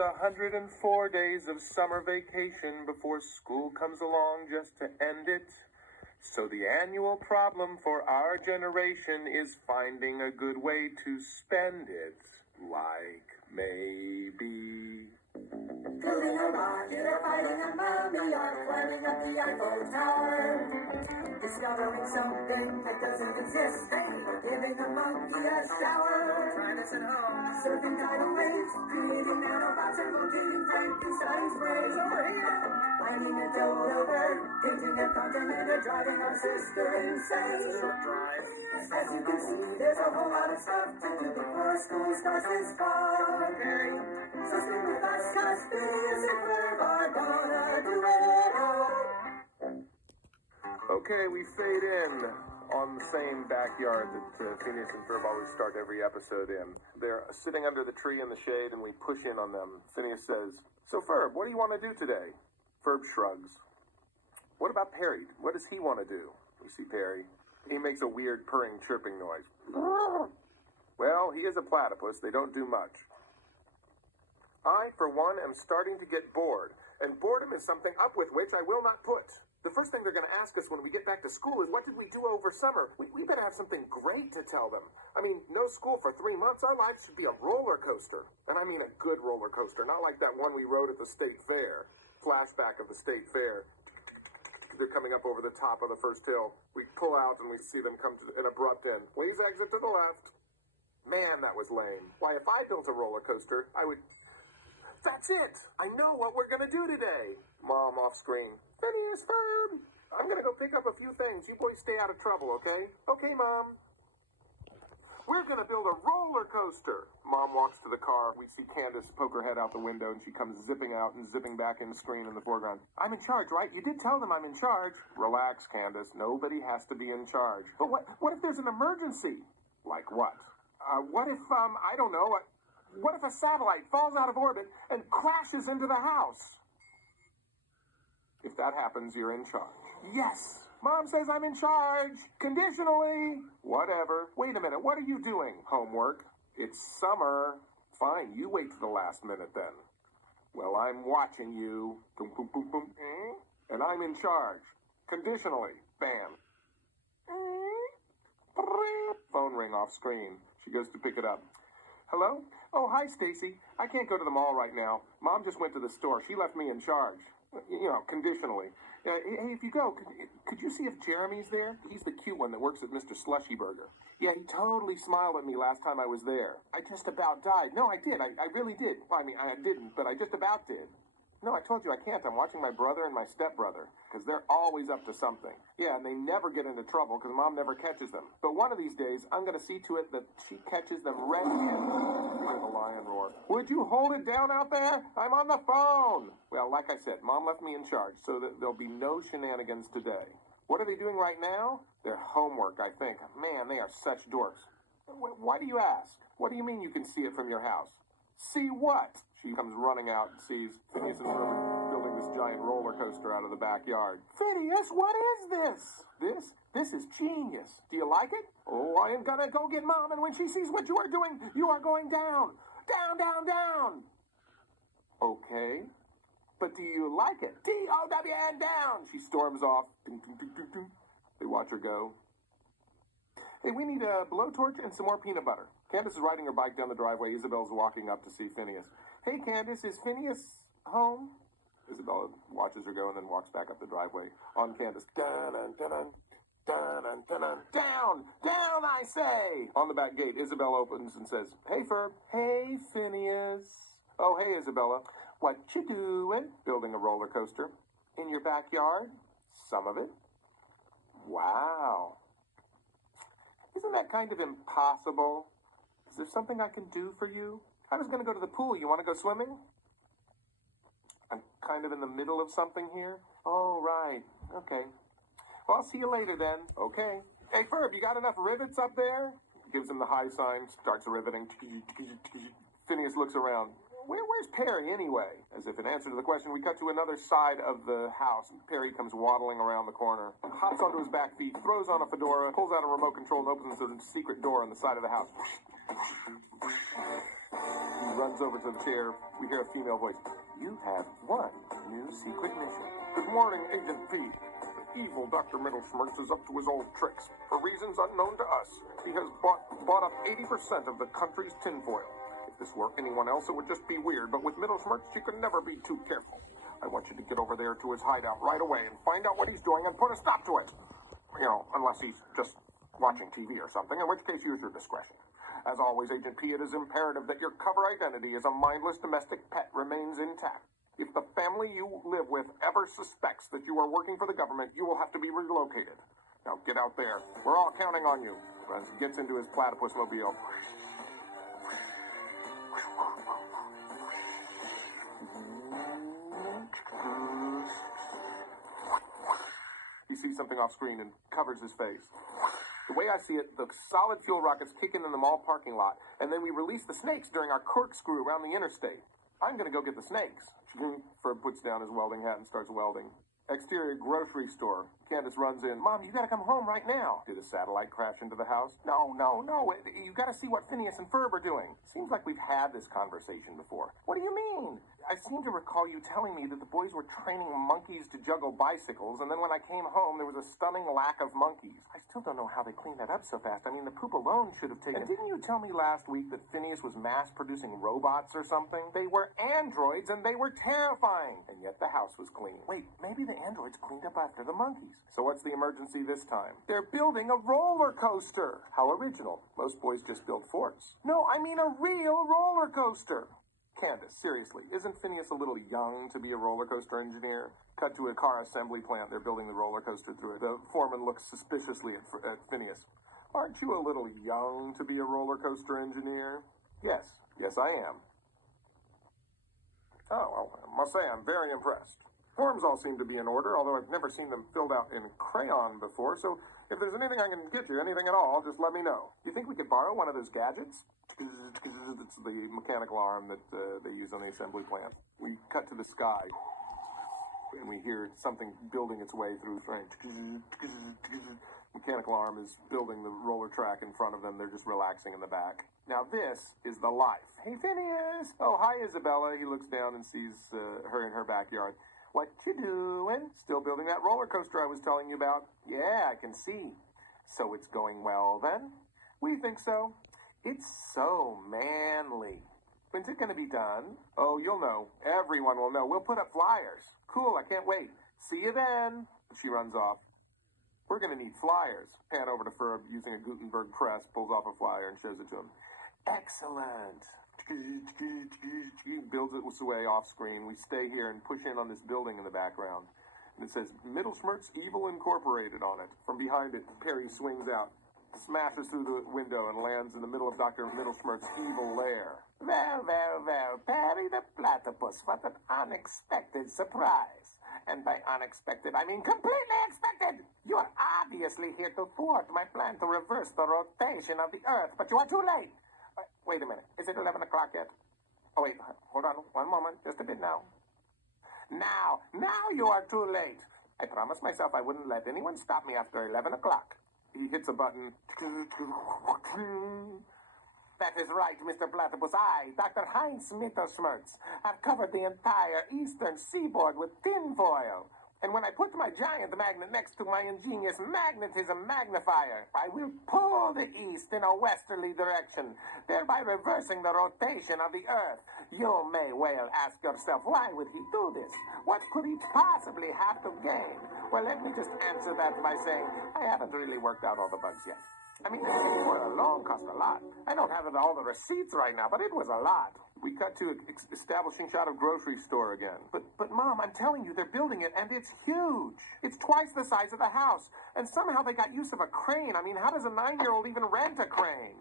104 days of summer vacation before school comes along just to end it. So the annual problem for our generation is finding a good way to spend it. Like maybe building a rocket or fighting a mummy or climbing up the Eiffel Tower. Discovering something that doesn't exist or giving a monkey a shower. Trying this at home. Surfing tidal waves, creating nanobots and rotating Frankenstein's waves. Over here, finding a dodo bird, painting a continent or driving our sister insane. As you can see, there's a whole lot of stuff to do before school starts this fall. So stay with us, 'cause Phineas and Ferb are gonna do it all. Okay, we fade in on the same backyard that Phineas and Ferb always start every episode in. They're sitting under the tree in the shade, and we push in on them. Phineas says, "So, Ferb, what do you want to do today?" Ferb shrugs. "What about Perry? What does he want to do?" We see Perry. He makes a weird purring, chirping noise. "Well, he is a platypus. They don't do much. I, for one, am starting to get bored, and boredom is something up with which I will not put. The first thing they're going to ask us when we get back to school is, what did we do over summer? We better have something great to tell them. I mean, no school for 3 months. Our lives should be a roller coaster. And I mean a good roller coaster, not like that one we rode at the state fair. Flashback of the state fair. They're coming up over the top of the first hill. We pull out and we see them come to an abrupt end. Please exit to the left. Man, that was lame. Why, if I built a roller coaster, I would... That's it! I know what we're going to do today. Mom off screen. Phineas, Ferb! I'm going to go pick up a few things. You boys stay out of trouble, okay? Okay, Mom. We're going to build a roller coaster. Mom walks to the car. We see Candace poke her head out the window, and she comes zipping out and zipping back in the screen in the foreground. I'm in charge, right? You did tell them I'm in charge. Relax, Candace. Nobody has to be in charge. But what if there's an emergency? Like what? What if, I don't know, what if a satellite falls out of orbit and crashes into the house? If that happens, you're in charge. Yes! Mom says I'm in charge! Conditionally! Whatever. Wait a minute, what are you doing? Homework. It's summer. Fine, you wait to the last minute then. Well, I'm watching you. Boom, boom, boom, boom. And I'm in charge. Conditionally. Bam. Phone ring off screen. She goes to pick it up. Hello? Oh, hi, Stacy. I can't go to the mall right now. Mom just went to the store. She left me in charge. You know, conditionally. Hey, if you go, could you see if Jeremy's there? He's the cute one that works at Mr. Slushy Burger. Yeah, he totally smiled at me last time I was there. I just about died. No, I did. I really did. Well, I mean, I didn't, but I just about did. No, I told you I can't. I'm watching my brother and my stepbrother, because they're always up to something. Yeah, and they never get into trouble, because Mom never catches them. But one of these days, I'm going to see to it that she catches them red-handed. Hear the lion roar. Would you hold it down out there? I'm on the phone! Well, like I said, Mom left me in charge, so that there'll be no shenanigans today. What are they doing right now? Their homework, I think. Man, they are such dorks. Why do you ask? What do you mean you can see it from your house? See what? She comes running out and sees Phineas and Ferb building this giant roller coaster out of the backyard. Phineas, what is this? This is genius. Do you like it? Oh, I am gonna go get Mom, and when she sees what you are doing, you are going down. Down, down, down. Okay. But do you like it? D-O-W-N, down. She storms off. They watch her go. Hey, we need a blowtorch and some more peanut butter. Candace is riding her bike down the driveway. Isabel's walking up to see Phineas. Hey, Candace, is Phineas home? Isabella watches her go and then walks back up the driveway. On Candace. Dun-dun-dun-dun. Dun-dun-dun-dun. Down! Down, I say! On the back gate, Isabel opens and says, Hey, Ferb. Hey, Phineas. Oh, hey, Isabella. What you doing? Building a roller coaster. In your backyard? Some of it. Wow. Isn't that kind of impossible? Is there something I can do for you? I was going to go to the pool. You want to go swimming? I'm kind of in the middle of something here. Oh, right. Okay. Well, I'll see you later then. Okay. Hey, Ferb, you got enough rivets up there? Gives him the high sign, starts riveting. Phineas looks around. Where's Perry anyway? As if in answer to the question, we cut to another side of the house. Perry comes waddling around the corner, hops onto his back feet, throws on a fedora, pulls out a remote control, and opens the secret door on the side of the house. He runs over to the chair. We hear a female voice. You have one new secret mission. Good morning, Agent P. The evil Dr. Middleschmertz is up to his old tricks. For reasons unknown to us, he has bought up 80% of the country's tinfoil. If this were anyone else, it would just be weird, but with Middleschmertz, you can never be too careful. I want you to get over there to his hideout right away and find out what he's doing and put a stop to it. You know, unless he's just watching TV or something, in which case use your discretion. As always, Agent P, it is imperative that your cover identity as a mindless domestic pet remains intact. If the family you live with ever suspects that you are working for the government, you will have to be relocated. Now get out there. We're all counting on you. As he gets into his platypus mobile. He sees something off screen and covers his face. The way I see it, the solid fuel rockets kick in the mall parking lot, and then we release the snakes during our corkscrew around the interstate. I'm gonna go get the snakes. Ferb puts down his welding hat and starts welding. Exterior grocery store. Candace runs in. Mom, you gotta come home right now. Did a satellite crash into the house? No. You gotta see what Phineas and Ferb are doing. Seems like we've had this conversation before. What do you mean? I seem to recall you telling me that the boys were training monkeys to juggle bicycles, and then when I came home, there was a stunning lack of monkeys. I still don't know how they cleaned that up so fast. I mean, the poop alone should have taken... And didn't you tell me last week that Phineas was mass-producing robots or something? They were androids, and they were terrifying. And yet the house was clean. Wait, maybe the androids cleaned up after the monkeys. So what's the emergency this time? They're building a roller coaster. How original. Most boys just build forts. No, I mean a real roller coaster. Candace, seriously, isn't Phineas a little young to be a roller coaster engineer? Cut to a car assembly plant. They're building the roller coaster through it. The foreman looks suspiciously at Phineas. Aren't you a little young to be a roller coaster engineer? Yes, I am. Oh, well, I must say I'm very impressed. Forms all seem to be in order, although I've never seen them filled out in crayon before, so if there's anything I can get you, anything at all, just let me know. You think we could borrow one of those gadgets? It's the mechanical arm that they use on the assembly plant. We cut to the sky, and we hear something building its way through frame. Mechanical arm is building the roller track in front of them. They're just relaxing in the back. Now this is the life. Hey, Phineas! Oh, hi, Isabella. He looks down and sees her in her backyard. What you doing? Still building that roller coaster I was telling you about? Yeah, I can see. So it's going well, then? We think so. It's so manly. When's it going to be done? Oh, you'll know. Everyone will know. We'll put up flyers. Cool, I can't wait. See you then. She runs off. We're going to need flyers. Pan over to Ferb using a Gutenberg press, pulls off a flyer and shows it to him. Excellent. Builds it away off screen. We stay here and push in on this building in the background. And it says Middleschmertz Evil Incorporated on it. From behind it, Perry swings out, smashes through the window and lands in the middle of Dr. Middleschmertz's evil lair. Well, Perry the Platypus, what an unexpected surprise. And by unexpected, I mean completely expected. You are obviously here to thwart my plan to reverse the rotation of the Earth, but you are too late. Wait a minute, is it 11 o'clock yet? Oh, wait, hold on, one moment, just a bit now. Now you are too late. I promised myself I wouldn't let anyone stop me after 11 o'clock. He hits a button. That is right, Mr. Platypus. I, Dr. Heinz Mittelschmertz, have covered the entire eastern seaboard with tinfoil. And when I put my giant magnet next to my ingenious magnetism magnifier, I will pull the east in a westerly direction, thereby reversing the rotation of the Earth. You may well ask yourself, why would he do this? What could he possibly have to gain? Well, let me just answer that by saying I haven't really worked out all the bugs yet. I mean, this tinfoil alone cost a lot. I don't have all the receipts right now, but it was a lot. We cut to an establishing shot of grocery store again. But Mom, I'm telling you, they're building it, and it's huge. It's twice the size of the house. And somehow they got use of a crane. I mean, how does a 9-year-old even rent a crane?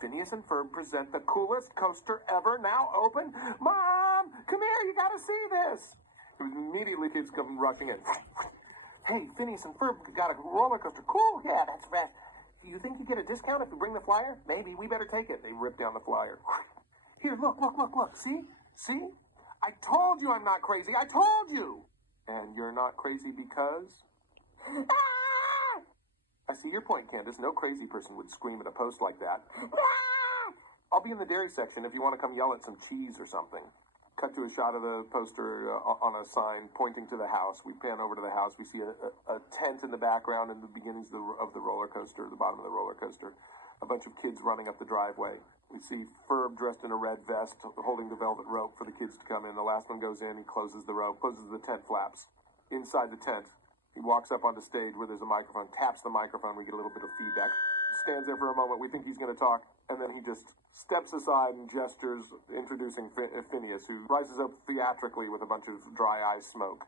Phineas and Ferb present the coolest coaster ever, now open. Mom, come here, you gotta see this. Immediately kids come rushing in. Hey, Phineas and Ferb got a roller coaster. Cool, yeah, that's fast. Do you think you get a discount if you bring the flyer? Maybe, we better take it. They rip down the flyer. Here, look. See? I told you I'm not crazy. I told you. And you're not crazy because? Ah! I see your point, Candace. No crazy person would scream at a post like that. Ah! I'll be in the dairy section if you want to come yell at some cheese or something. Cut to a shot of the poster on a sign pointing to the house. We pan over to the house. We see a tent in the background and the beginnings of the roller coaster, the bottom of the roller coaster. A bunch of kids running up the driveway. We see Ferb dressed in a red vest holding the velvet rope for the kids to come in. The last one goes in. He closes the rope, closes the tent flaps. Inside the tent, he walks up onto stage where there's a microphone, taps the microphone. We get a little bit of feedback. Stands there for a moment. We think he's going to talk. And then he just steps aside and gestures, introducing Phineas, who rises up theatrically with a bunch of dry eye smoke.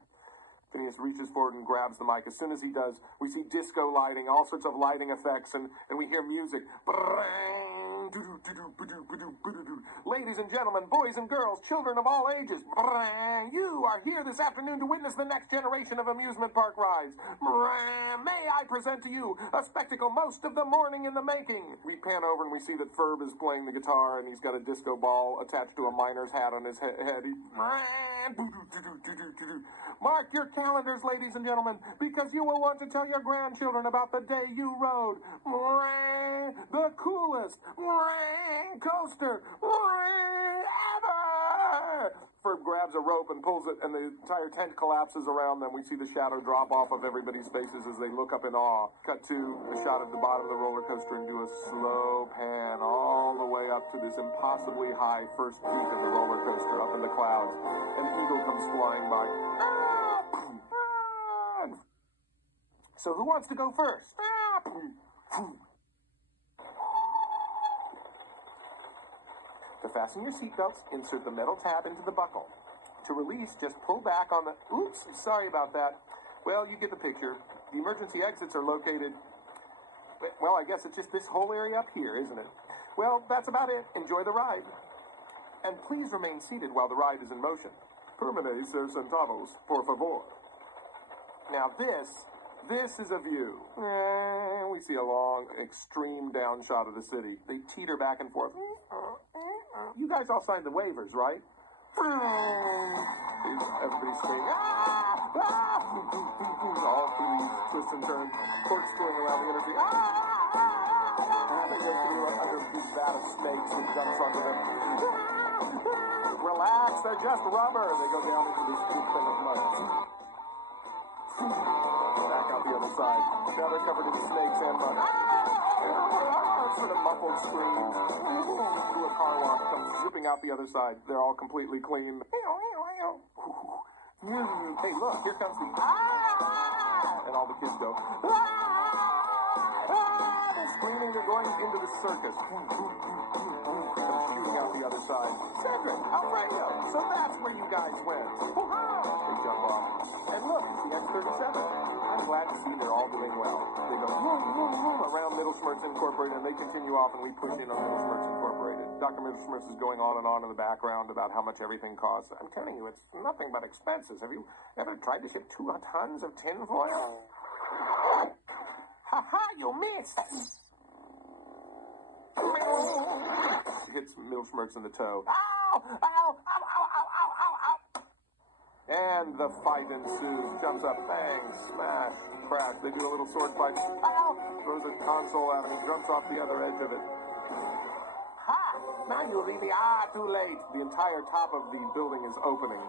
Phineas reaches forward and grabs the mic. As soon as he does, we see disco lighting, all sorts of lighting effects, and we hear music. Ladies and gentlemen, boys and girls, children of all ages, you are here this afternoon to witness the next generation of amusement park rides. May I present to you a spectacle most of the morning in the making. We pan over and we see that Ferb is playing the guitar, and he's got a disco ball attached to a miner's hat on his head. Mark your calendars, ladies and gentlemen, because you will want to tell your grandchildren about the day you rode the coolest coaster ever. Ferb grabs a rope and pulls it, and the entire tent collapses around them. We see the shadow drop off of everybody's faces as they look up in awe. Cut to a shot of the bottom of the roller coaster and do a slow pan all the way up to this impossibly high first peak of the roller coaster up in the clouds. An eagle comes flying by. So who wants to go first? To fasten your seatbelts, insert the metal tab into the buckle. To release, just pull back on the... Oops, sorry about that. Well, you get the picture. The emergency exits are located... Well, I guess it's just this whole area up here, isn't it? Well, that's about it. Enjoy the ride. And please remain seated while the ride is in motion. Permanece ser sentados, por favor. Now this is a view. We see a long, extreme down shot of the city. They teeter back and forth. You guys all signed the waivers, right? Everybody's screaming. All through these twists and turns, corkscrewing around the interstate. They go through under this vat of snakes and jumps onto them. Relax, they're just rubber. They go down into this big thing of mud. Back out the other side. Now they're covered in snakes and mud. Sort of muffled screams. Through a car wash comes zipping out the other side. They're all completely clean. Hey, look, here comes the and all the kids go. They're screaming. They're going into the circus. Shooting out the other side. Cedric, Alfredo, so that's where you guys went. They jump off. And look, it's the X-37. I'm glad to see they're all doing well. They go vroom, vroom, vroom around Middle Schmerz Incorporated, and they continue off, and we push in on Middle Schmerz Incorporated. Dr. Middle Schmerz is going on in the background about how much everything costs. I'm telling you, it's nothing but expenses. Have you ever tried to ship 2 tons of tinfoil? Ha-ha, you missed! Hits Middle Schmerz in the toe. Ow! Ow! Ow! Ow! Ow! Ow! Ow! Ow! And the fight ensues. Jumps up, bang, smash, crash. They do a little sword fight. Ow! Throws a console at him. He jumps off the other edge of it. Ha! Now you really are too late. The entire top of the building is opening.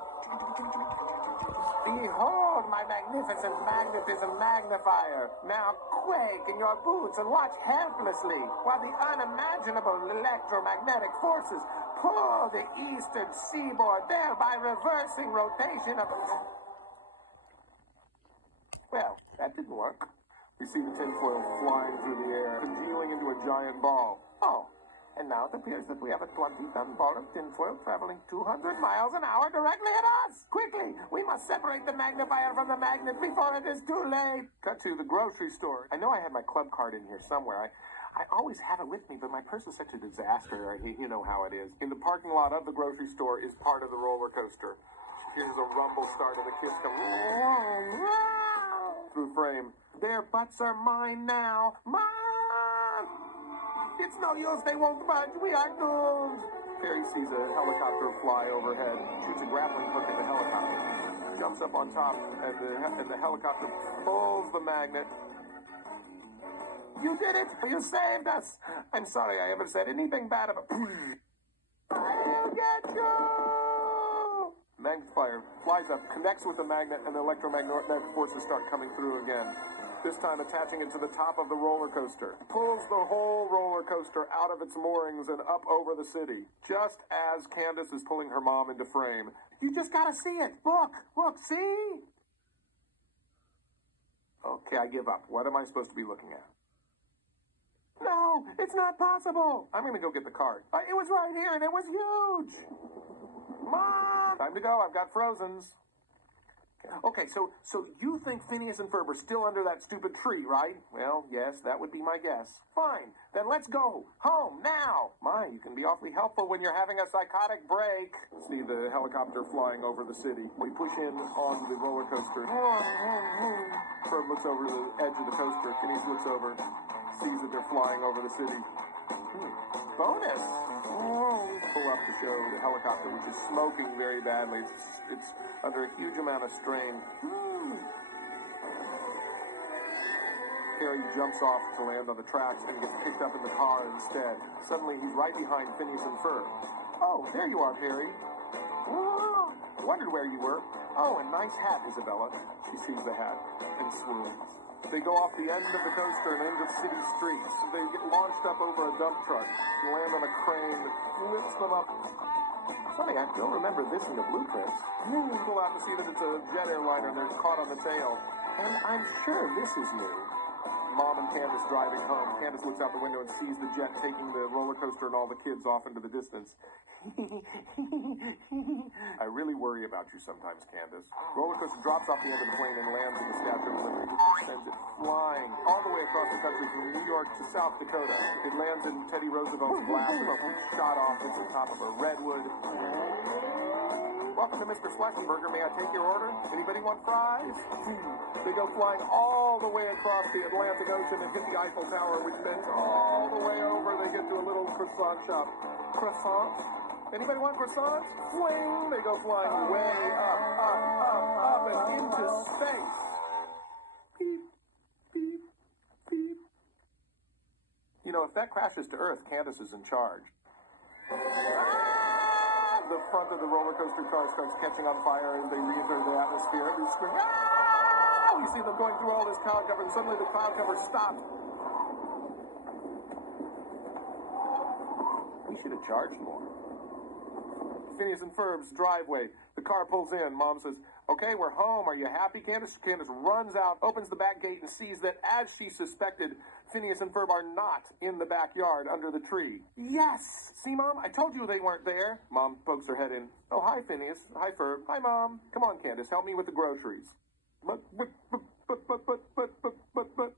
Behold my magnificent magnetism magnifier. Now quake in your boots and watch helplessly while the unimaginable electromagnetic forces pull the eastern seaboard, thereby reversing rotation of... Well, that didn't work. We see the tinfoil flying through the air, congealing into a giant ball. Oh. And now it appears that we have a 20-ton ball of tinfoil traveling 200 miles an hour directly at us. Quickly, we must separate the magnifier from the magnet before it is too late. Cut to the grocery store. I know I had my club card in here somewhere. I always have it with me, but my purse is such a disaster. You know how it is. In the parking lot of the grocery store is part of the roller coaster. Here's a rumble start, and the kids come through frame. Their butts are mine now. Mine! It's no use, they won't budge. We are doomed. Harry sees a helicopter fly overhead, shoots a grappling hook at the helicopter, jumps up on top, and the helicopter pulls the magnet. You did it! You saved us! I'm sorry I ever said anything bad about... I'll get you! Magnifier flies up, connects with the magnet, and the electromagnetic forces start coming through again. This time attaching it to the top of the roller coaster. Pulls the whole roller coaster out of its moorings and up over the city. Just as Candace is pulling her mom into frame. You just gotta see it! Look, see? Okay, I give up. What am I supposed to be looking at? No, it's not possible. I'm going to go get the card. It was right here, and it was huge. Mom! Time to go. I've got Frozens. Okay, so you think Phineas and Ferb are still under that stupid tree, right? Well, yes, that would be my guess. Fine, then let's go. Home, now. My, you can be awfully helpful when you're having a psychotic break. See the helicopter flying over the city. We push in on the roller coaster. Ferb looks over the edge of the coaster. Phineas looks over, sees that they're flying over the city. Bonus! Pull up to show the helicopter, which is smoking very badly. It's under a huge amount of strain. Harry jumps off to land on the tracks and gets picked up in the car instead. Suddenly, he's right behind Phineas and Ferb. Oh, there you are, Harry. Wondered where you were. Oh, a nice hat, Isabella. She sees the hat and swoons. They go off the end of the coaster and into city streets. They get launched up over a dump truck and land on a crane that lifts them up. Funny, I don't remember this in the blueprints. Pull out to see that it's a jet airliner and they're caught on the tail. And I'm sure this is new. Mom and Candace driving home. Candace looks out the window and sees the jet taking the roller coaster and all the kids off into the distance. I really worry about you sometimes, Candace. Roller coaster drops off the end of the plane and lands in the Statue of Liberty, which sends it flying all the way across the country from New York to South Dakota. It lands in Teddy Roosevelt's lap, shot off at the top of a redwood. Welcome to Mr. Fleckenberger. May I take your order? Anybody want fries? They go flying all the way across the Atlantic Ocean and hit the Eiffel Tower, which bends all the way over. They get to a little croissant shop. Croissant? Anybody want croissants? Fling! They go flying way up, and into space. Beep, beep, beep. You know, if that crashes to Earth, Candace is in charge. The front of the roller coaster car starts catching on fire as they re-enter the atmosphere. They scream, "Ah!" We see them going through all this cloud cover, and suddenly the cloud cover stopped. We should have charged more. Phineas and Ferb's driveway. The car pulls in. Mom says, "Okay, we're home. Are you happy, Candace?" Candace runs out, opens the back gate, and sees that, as she suspected, Phineas and Ferb are not in the backyard under the tree. Yes! See, Mom? I told you they weren't there. Mom pokes her head in. Oh, hi, Phineas. Hi, Ferb. Hi, Mom. Come on, Candace. Help me with the groceries. But.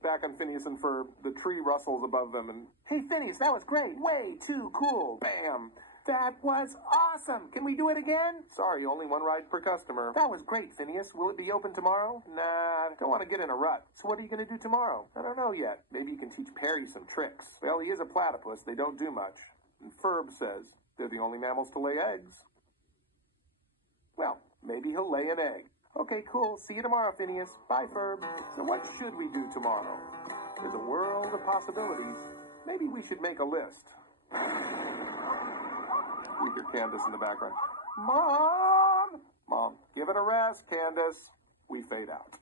Back on Phineas and Ferb, the tree rustles above them and... Hey, Phineas, that was great. Way too cool. Bam. That was awesome! Can we do it again? Sorry, only one ride per customer. That was great, Phineas. Will it be open tomorrow? Nah, don't want to get in a rut. So what are you going to do tomorrow? I don't know yet. Maybe you can teach Perry some tricks. Well, he is a platypus. They don't do much. And Ferb says they're the only mammals to lay eggs. Well, maybe he'll lay an egg. Okay, cool. See you tomorrow, Phineas. Bye, Ferb. So what should we do tomorrow? There's a world of possibilities. Maybe we should make a list. We hear Candace in the background. Mom! Mom, give it a rest, Candace. We fade out.